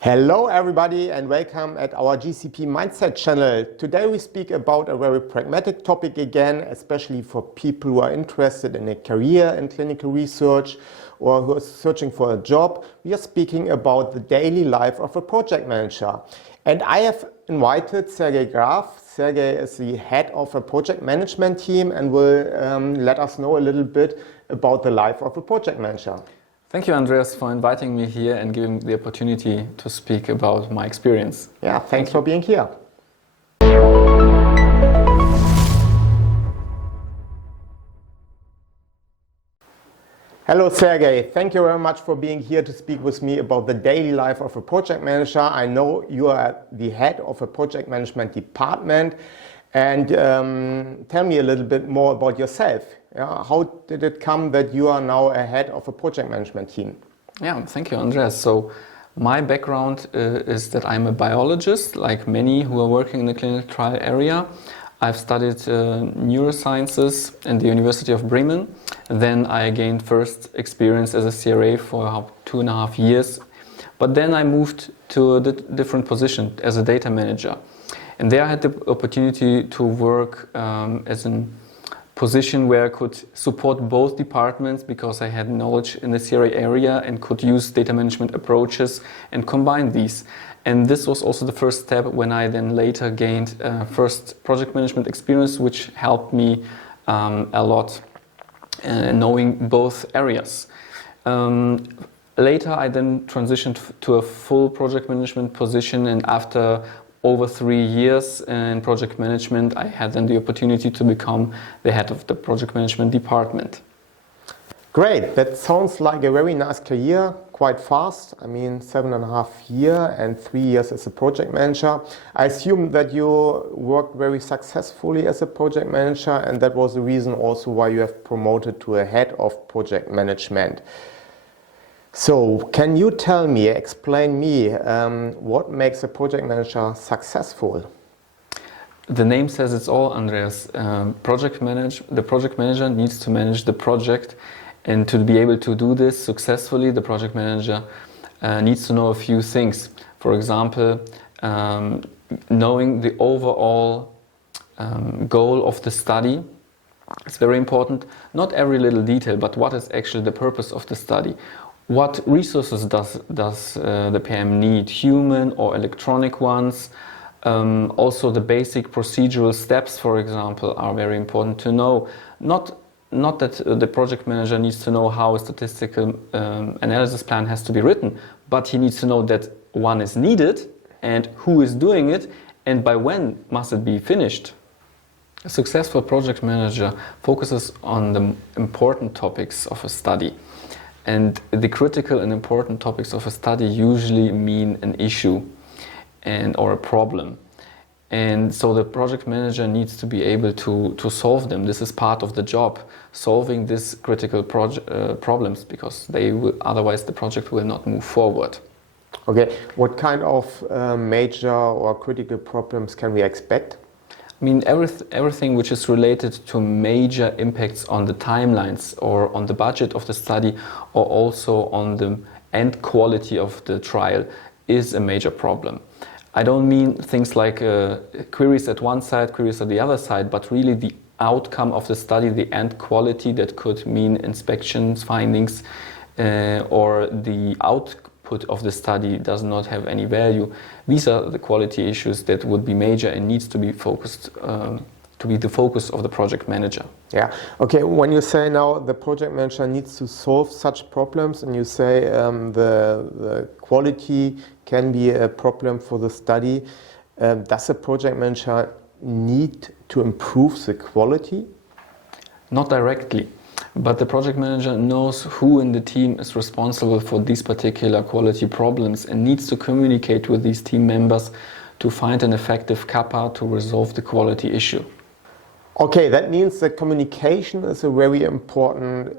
Hello everybody and welcome at our GCP-Mindset channel. Today we speak about a very pragmatic topic again, especially for people who are interested in a career in clinical research or who are searching for a job. We are speaking about the daily life of a project manager. And I have invited Sergej Graf. Sergej is the head of a project management team and will let us know a little bit about the life of a project manager. Thank you, Andreas, for inviting me here and giving me the opportunity to speak about my experience. Yeah, thanks for being here. Hello, Sergej. Thank you very much for being here to speak with me about the daily life of a project manager. I know you are the head of a project management department. And tell me a little bit more about yourself. How did it come that you are now a head of a project management team? Yeah, thank you, Andreas. So my background is that I'm a biologist, like many who are working in the clinical trial area. I've studied neurosciences in the University of Bremen. Then I gained first experience as a CRA for about 2.5 years. But then I moved to a different position as a data manager. And there I had the opportunity to work as a position where I could support both departments because I had knowledge in the CRA area and could use data management approaches and combine these. And this was also the first step when I then later gained first project management experience, which helped me a lot knowing both areas. Later I then transitioned to a full project management position, and after over 3 years in project management, I had then the opportunity to become the head of the project management department. Great, that sounds like a very nice career, quite fast. I mean, 7.5 years and 3 years as a project manager. I assume that you worked very successfully as a project manager, and that was the reason also why you have promoted to a head of project management. So, can you explain me what makes a project manager successful? The name says it's all, Andreas. The project manager needs to manage the project, and to be able to do this successfully, the project manager needs to know a few things. For example, knowing the overall goal of the study. It's very important. Not every little detail, but what is actually the purpose of the study. What resources does the PM need? Human or electronic ones? Also the basic procedural steps, for example, are very important to know. Not that the project manager needs to know how a statistical analysis plan has to be written, but he needs to know that one is needed and who is doing it and by when must it be finished. A successful project manager focuses on the important topics of a study. And the critical and important topics of a study usually mean an issue or a problem. And so the project manager needs to be able to solve them. This is part of the job, solving these critical problems, because otherwise the project will not move forward. Okay, what kind of major or critical problems can we expect? I mean, everything which is related to major impacts on the timelines or on the budget of the study or also on the end quality of the trial is a major problem. I don't mean things like queries at one side, queries at the other side, but really the outcome of the study, the end quality that could mean inspections, findings, or the output of the study does not have any value. These are the quality issues that would be major and needs to be focused, to be the focus of the project manager. Yeah. Okay. When you say now the project manager needs to solve such problems, and you say the quality can be a problem for the study, does the project manager need to improve the quality? Not directly. But the project manager knows who in the team is responsible for these particular quality problems and needs to communicate with these team members to find an effective CAPA to resolve the quality issue. Okay, that means that communication is a very important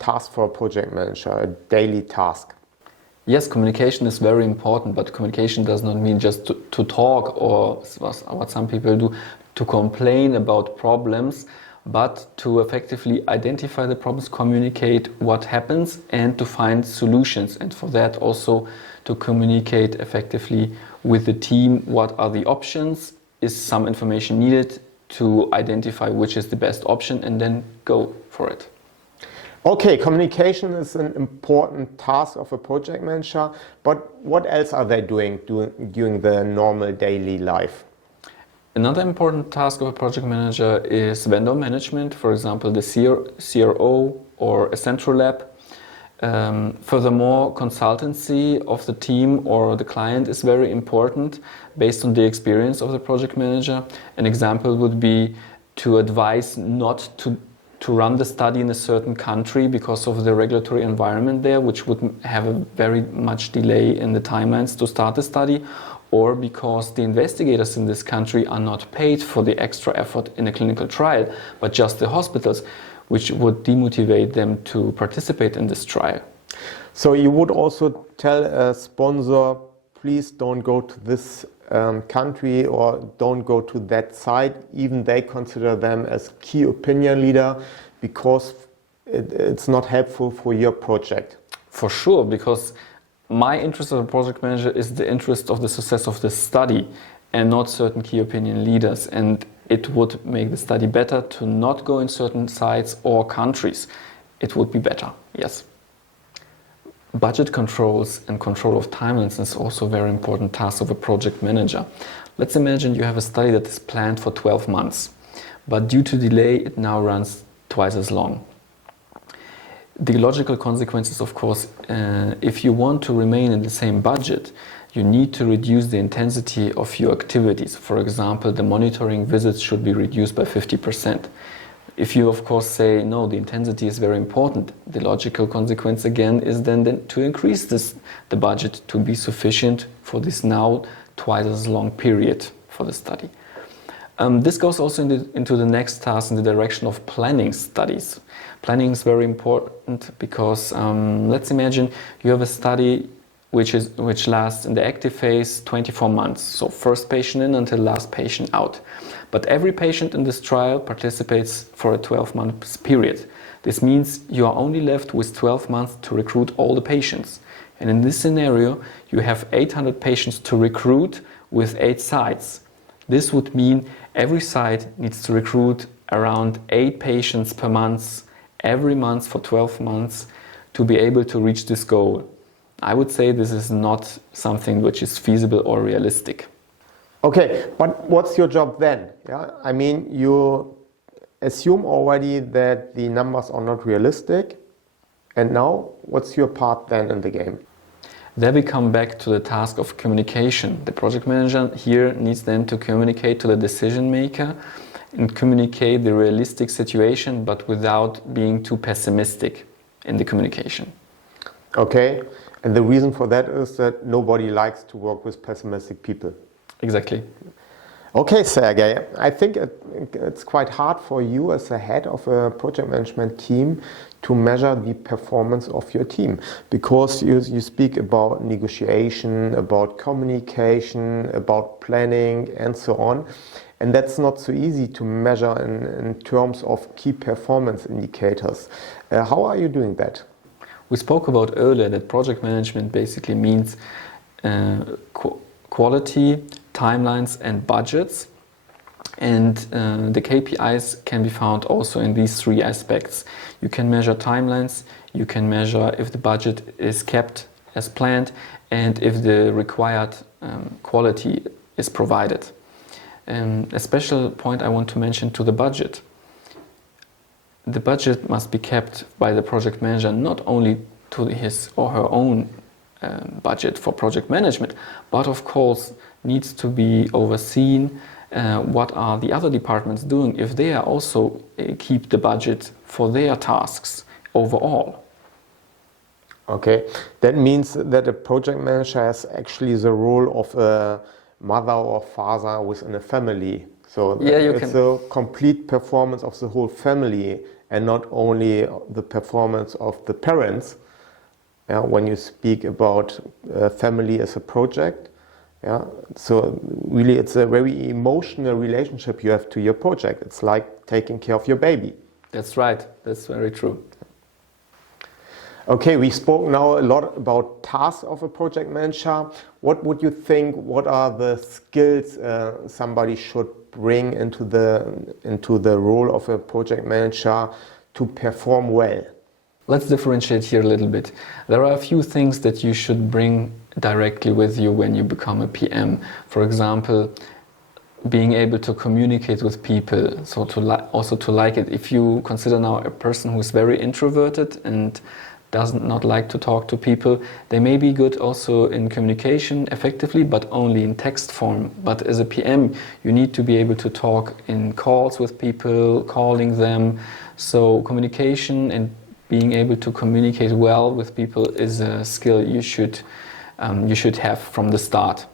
task for a project manager, a daily task. Yes, communication is very important, but communication does not mean just to talk or what some people do, to complain about problems. but to effectively identify the problems, communicate what happens, and to find solutions. And for that also to communicate effectively with the team what are the options, is some information needed to identify which is the best option, and then go for it. Okay, communication is an important task of a project manager, but what else are they doing during the normal daily life? Another important task of a project manager is vendor management, for example, the CRO or a central lab. Furthermore, consultancy of the team or the client is very important based on the experience of the project manager. An example would be to advise not to run the study in a certain country because of the regulatory environment there, which would have a very much delay in the timelines to start the study, or because the investigators in this country are not paid for the extra effort in a clinical trial, but just the hospitals, which would demotivate them to participate in this trial. So you would also tell a sponsor, please don't go to this country or don't go to that site, even they consider them as key opinion leader, because it's not helpful for your project. For sure, because my interest as a project manager is the interest of the success of the study and not certain key opinion leaders. And it would make the study better to not go in certain sites or countries. It would be better, yes. Budget controls and control of timelines is also a very important task of a project manager. Let's imagine you have a study that is planned for 12 months, but due to delay, it now runs twice as long. The logical consequences, of course, if you want to remain in the same budget, you need to reduce the intensity of your activities. For example, the monitoring visits should be reduced by 50%. If you, of course, say, no, the intensity is very important, the logical consequence again is then to increase the budget to be sufficient for this now twice as long period for the study. This goes also into the next task in the direction of planning studies. Planning is very important because let's imagine you have a study which lasts in the active phase 24 months. So first patient in until last patient out. But every patient in this trial participates for a 12-month period. This means you are only left with 12 months to recruit all the patients. And in this scenario, you have 800 patients to recruit with 8 sites. This would mean every site needs to recruit around 8 patients per month, every month for 12 months to be able to reach this goal. I would say this is not something which is feasible or realistic. Okay, but what's your job then? Yeah, I mean, you assume already that the numbers are not realistic, and now what's your part then in the game? There we come back to the task of communication. The project manager here needs then to communicate to the decision maker and communicate the realistic situation, but without being too pessimistic in the communication. Okay, and the reason for that is that nobody likes to work with pessimistic people. Exactly. Okay, Sergej, I think it's quite hard for you as a head of a project management team to measure the performance of your team, because you speak about negotiation, about communication, about planning and so on. And that's not so easy to measure in terms of key performance indicators. How are you doing that? We spoke about earlier that project management basically means quality, timelines and budgets, and the KPIs can be found also in these 3 aspects. You can measure timelines, you can measure if the budget is kept as planned, and if the required quality is provided. A special point I want to mention to the budget. The budget must be kept by the project manager not only to his or her own budget for project management, but of course needs to be overseen what are the other departments doing if they are also keep the budget for their tasks overall. Okay, that means that a project manager has actually the role of a mother or father within a family. So yeah, it's a complete performance of the whole family and not only the performance of the parents. When you speak about family as a project, Yeah, so really it's a very emotional relationship you have to your project. It's like taking care of your baby. That's right, that's very true. Okay, we spoke now a lot about tasks of a project manager. What would you think, what are the skills somebody should bring into the role of a project manager to perform well? Let's differentiate here a little bit. There are a few things that you should bring directly with you when you become a PM. For example, being able to communicate with people, so also to like it. If you consider now a person who is very introverted and does not like to talk to people, they may be good also in communication effectively, but only in text form. But as a PM, you need to be able to talk in calls with people, calling them. So communication and being able to communicate well with people is a skill you should have from the start.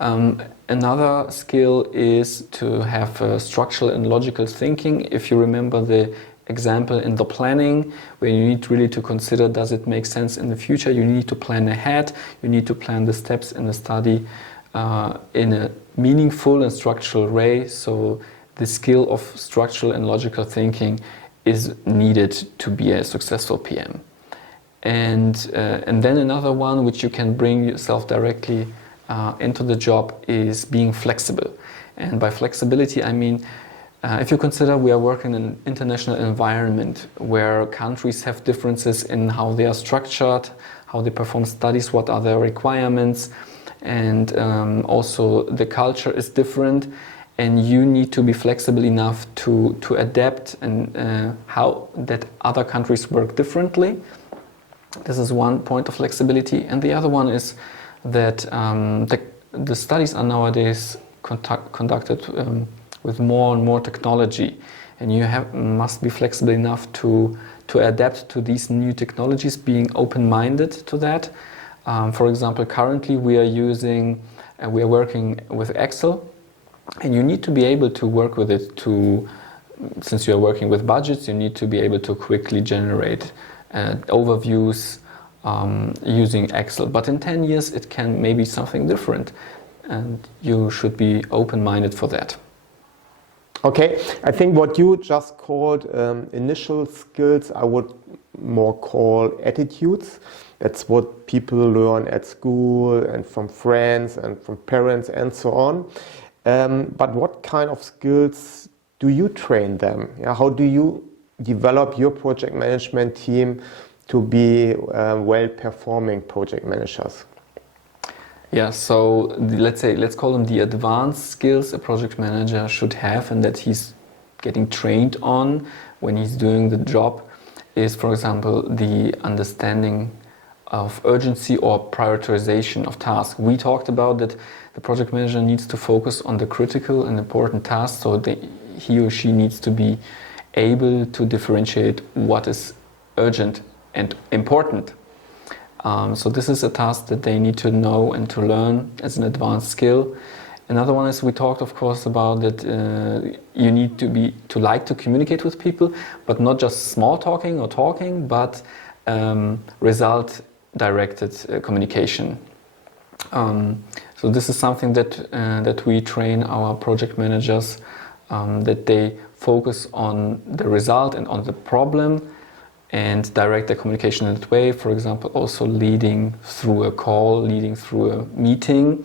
Another skill is to have structural and logical thinking. If you remember the example in the planning, where you need really to consider, does it make sense in the future? You need to plan ahead. You need to plan the steps in the study in a meaningful and structural way. So the skill of structural and logical thinking is needed to be a successful PM. And then another one which you can bring yourself directly into the job is being flexible. And by flexibility, I mean, if you consider we are working in an international environment where countries have differences in how they are structured, how they perform studies, what are their requirements, and also the culture is different, and you need to be flexible enough to adapt and how that other countries work differently. This is one point of flexibility, and the other one is that the studies are nowadays conducted with more and more technology, and you must be flexible enough to adapt to these new technologies, being open-minded to that. For example, currently we are working with Excel, and you need to be able to work with it since you are working with budgets, you need to be able to quickly generate overviews using Excel. But in 10 years it can maybe something different, and you should be open-minded for that. Okay, I think what you just called initial skills, I would more call attitudes. That's what people learn at school and from friends and from parents and so on. But what kind of skills do you train them? Yeah, how do you develop your project management team to be well-performing project managers? Yeah, so let's call them the advanced skills a project manager should have and that he's getting trained on when he's doing the job is, for example, the understanding of urgency or prioritization of tasks. We talked about that the project manager needs to focus on the critical and important tasks, so he or she needs to be able to differentiate what is urgent and important. So this is a task that they need to know and to learn as an advanced skill. Another one is we talked, of course, about that you need to like to communicate with people, but not just small talking or talking, but result-directed communication. So this is something that we train our project managers, that they focus on the result and on the problem, and direct their communication in that way. For example, also leading through a call, leading through a meeting,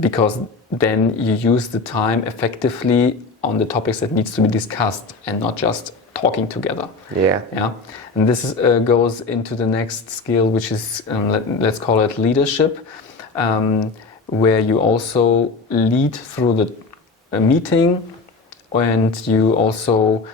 because then you use the time effectively on the topics that needs to be discussed and not just talking together. Yeah. And this goes into the next skill, which is, let's call it leadership, where you also lead through the meeting, and you also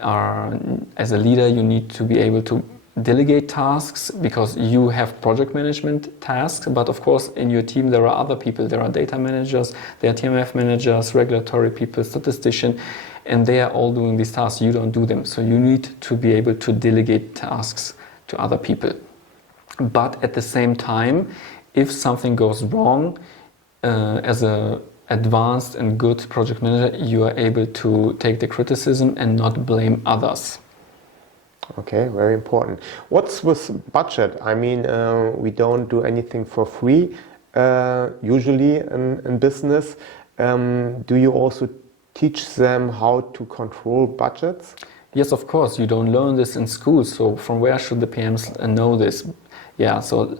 are, as a leader, you need to be able to delegate tasks because you have project management tasks, but of course in your team there are other people. There are data managers, there are TMF managers, regulatory people, statistician, and they are all doing these tasks. You don't do them, so you need to be able to delegate tasks to other people. But at the same time, if something goes wrong, as a advanced and good project manager, you are able to take the criticism and not blame others. Okay, very important. What's with budget? I mean, we don't do anything for free. usually in business. Do you also teach them how to control budgets? Yes, of course. You don't learn this in school. So from where should the PMs know this? Yeah, so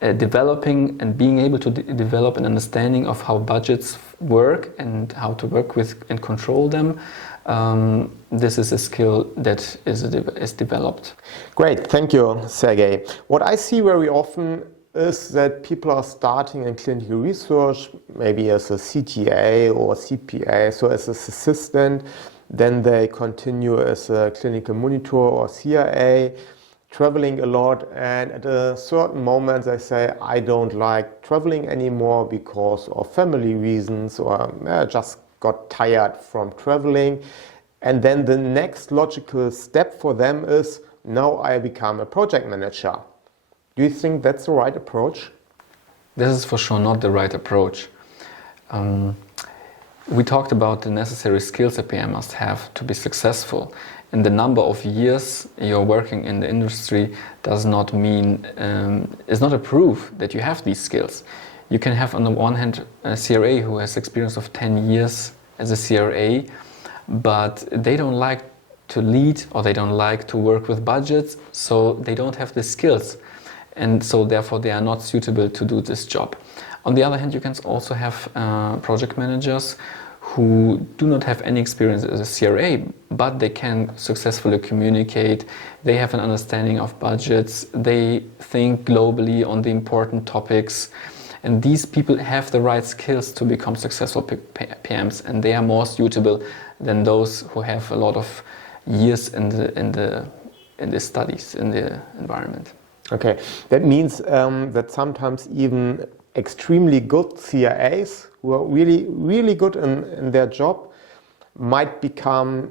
developing and being able to develop an understanding of how budgets work and how to work with and control them. This is a skill that is developed. Great, thank you, Sergej. What I see very often is that people are starting in clinical research, maybe as a CTA or CPA, so as an assistant. Then they continue as a clinical monitor or CIA, traveling a lot, and at a certain moment they say, I don't like traveling anymore because of family reasons, or I just got tired from traveling. And then the next logical step for them is, now I become a project manager. Do you think that's the right approach? This is for sure not the right approach. We talked about the necessary skills a PM must have to be successful. And the number of years you're working in the industry does not mean, is not a proof that you have these skills. You can have on the one hand a CRA who has experience of 10 years as a CRA, but they don't like to lead or they don't like to work with budgets, so they don't have the skills. And so therefore they are not suitable to do this job. On the other hand, you can also have project managers who do not have any experience as a CRA, but they can successfully communicate, they have an understanding of budgets, they think globally on the important topics, and these people have the right skills to become successful PMs, and they are more suitable than those who have a lot of years in the studies, in the environment. Okay, that means that sometimes even extremely good CRAs who are really, really good in their job might become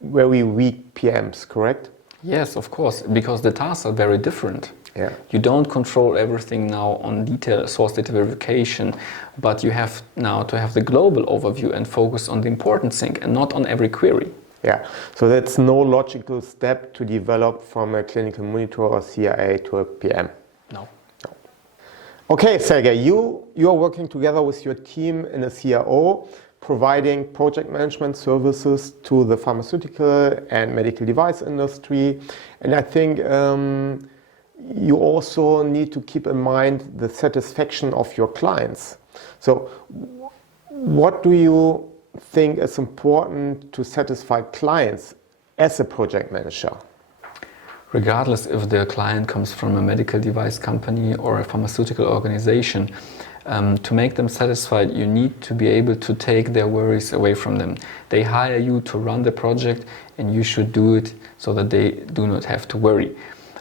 very weak PMs, correct? Yes, of course, because the tasks are very different. Yeah. You don't control everything now on source data verification, but you have now to have the global overview and focus on the important thing and not on every query. Yeah, so that's no logical step to develop from a clinical monitor or CIA to a PM. No. Okay, Sergej, you are working together with your team in a CRO, providing project management services to the pharmaceutical and medical device industry. And I think you also need to keep in mind the satisfaction of your clients. So what do you think is important to satisfy clients as a project manager? Regardless if the client comes from a medical device company or a pharmaceutical organization, to make them satisfied, you need to be able to take their worries away from them. They hire you to run the project and you should do it so that they do not have to worry.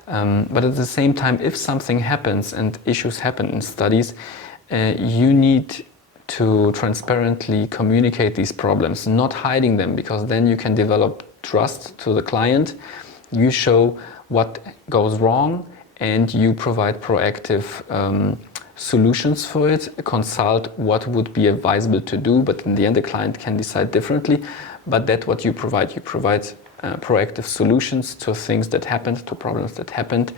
But at the same time, if something happens and issues happen in studies, you need to transparently communicate these problems, not hiding them, because then you can develop trust to the client. You show what goes wrong and you provide proactive solutions for it, consult what would be advisable to do, but in the end the client can decide differently. But that's what you provide. You provide proactive solutions to things that happened, to problems that happened.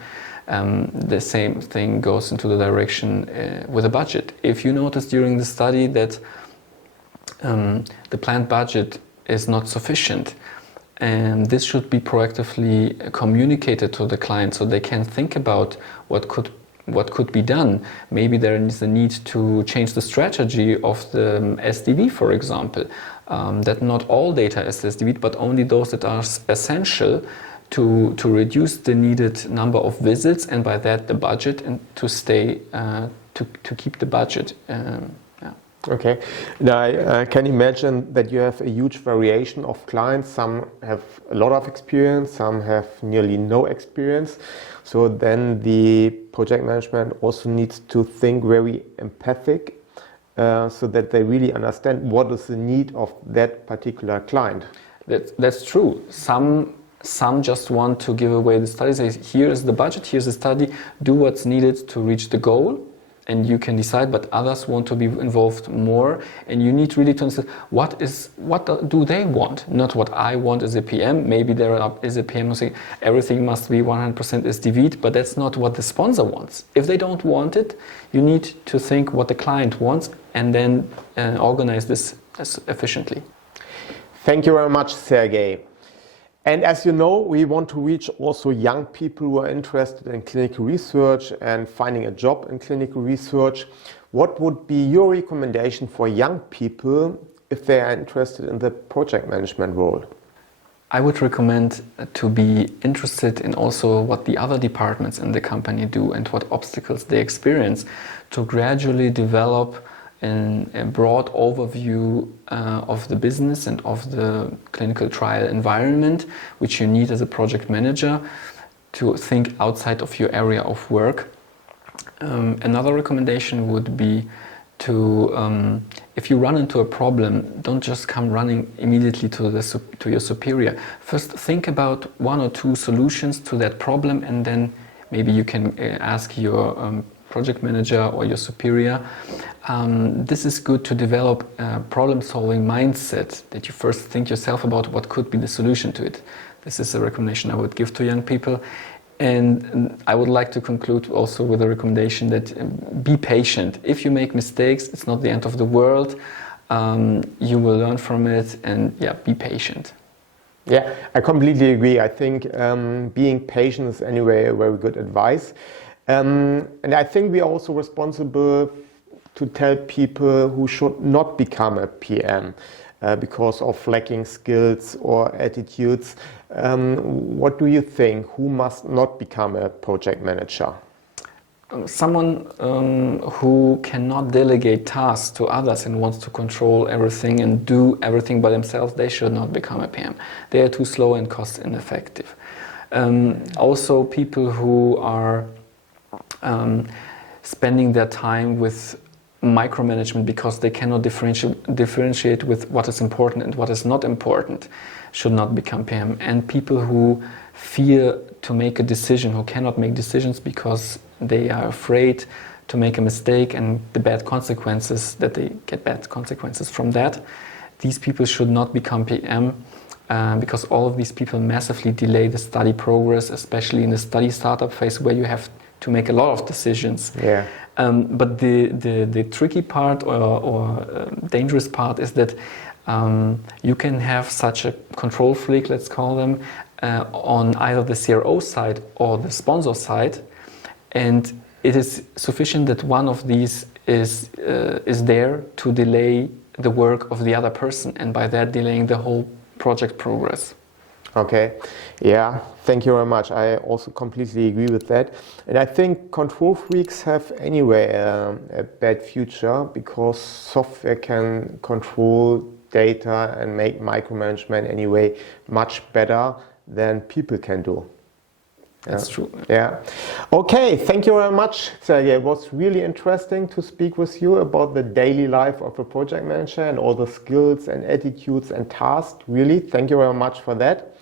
The same thing goes into the direction with a budget. If you notice during the study that the planned budget is not sufficient, and this should be proactively communicated to the client so they can think about what could be done. Maybe there is a need to change the strategy of the SDV, for example, that not all data is SDV, but only those that are essential to reduce the needed number of visits, and by that the budget, and to stay to keep the budget. Okay, now I can imagine that you have a huge variation of clients. Some have a lot of experience, some have nearly no experience. So then the project management also needs to think very empathic, so that they really understand what is the need of that particular client. That's true. Some just want to give away the study, say, here is the budget, here's the study, do what's needed to reach the goal, and you can decide, but others want to be involved more, and you need really to understand what do they want, not what I want as a PM. Maybe is a PM who say everything must be 100% SDV, but that's not what the sponsor wants. If they don't want it, you need to think what the client wants and then organize this efficiently. Thank you very much, Sergej. And as you know, we want to reach also young people who are interested in clinical research and finding a job in clinical research. What would be your recommendation for young people if they are interested in the project management role? I would recommend to be interested in also what the other departments in the company do and what obstacles they experience, to gradually develop a broad overview of the business and of the clinical trial environment, which you need as a project manager to think outside of your area of work. Another recommendation would be to, if you run into a problem, don't just come running immediately to your superior. First, think about one or two solutions to that problem, and then maybe you can ask your project manager or your superior. This is good to develop a problem-solving mindset, that you first think yourself about what could be the solution to it. This is a recommendation I would give to young people. And I would like to conclude also with a recommendation that be patient. If you make mistakes, it's not the end of the world. You will learn from it, and be patient. Yeah, I completely agree. I think being patient is anyway a very good advice. And I think we are also responsible to tell people who should not become a PM because of lacking skills or attitudes. What do you think? Who must not become a project manager? Someone who cannot delegate tasks to others and wants to control everything and do everything by themselves, they should not become a PM. They are too slow and cost ineffective. Also, people who are spending their time with micromanagement because they cannot differentiate with what is important and what is not important should not become PM. And people who fear to make a decision, who cannot make decisions because they are afraid to make a mistake and the bad consequences, that they get bad consequences from that, these people should not become PM. Because all of these people massively delay the study progress, especially in the study startup phase where you have to make a lot of decisions. Yeah. But the tricky part or dangerous part is that you can have such a control freak, let's call them, on either the CRO side or the sponsor side, and it is sufficient that one of these is there to delay the work of the other person, and by that delaying the whole project progress. Okay, yeah, thank you very much. I also completely agree with that. And I think control freaks have anyway a bad future because software can control data and make micromanagement anyway much better than people can do. That's true. Yeah. Okay, thank you very much, Sergej. It was really interesting to speak with you about the daily life of a project manager and all the skills and attitudes and tasks. Really, thank you very much for that.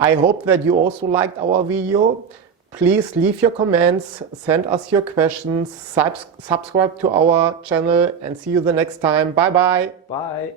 I hope that you also liked our video. Please leave your comments, send us your questions, subscribe to our channel, and see you the next time. Bye-bye. Bye.